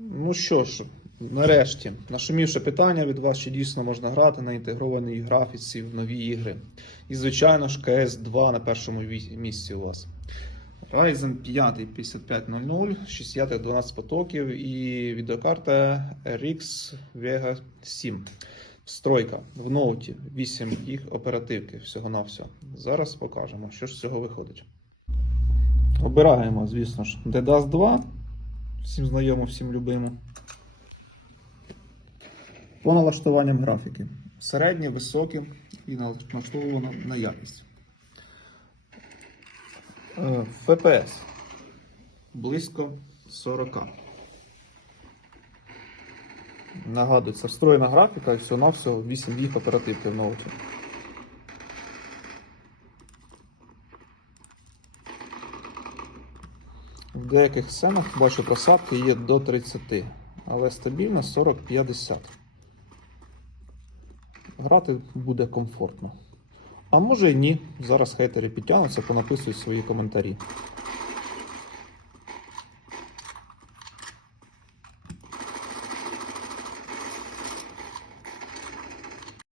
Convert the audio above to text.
Ну що ж, нарешті, нашумівше питання від вас, чи дійсно можна грати на інтегрованій графіці в нові ігри. І, звичайно ж, cs 2 на першому місці у вас. Ryzen 5 5500, 60 12 потоків і відеокарта RX Vega 7. Встройка в ноуті 8 гіг оперативки всього на все. Зараз покажемо, що ж з цього виходить. Обираємо, звісно ж, DDoS 2. Всім знайомо, всім любимо. По налаштуванням графіки. Середнє, високе і налаштовано на якість. Е, FPS близько 40. Нагадую, це встроєна графіка і всього-навсього 8 гіг оперативки в ноуті. В деяких сценах бачу просадки є до 30, але стабільно 40-50. Грати буде комфортно. А може і ні. Зараз хейтери підтягнуться, понаписують свої коментарі.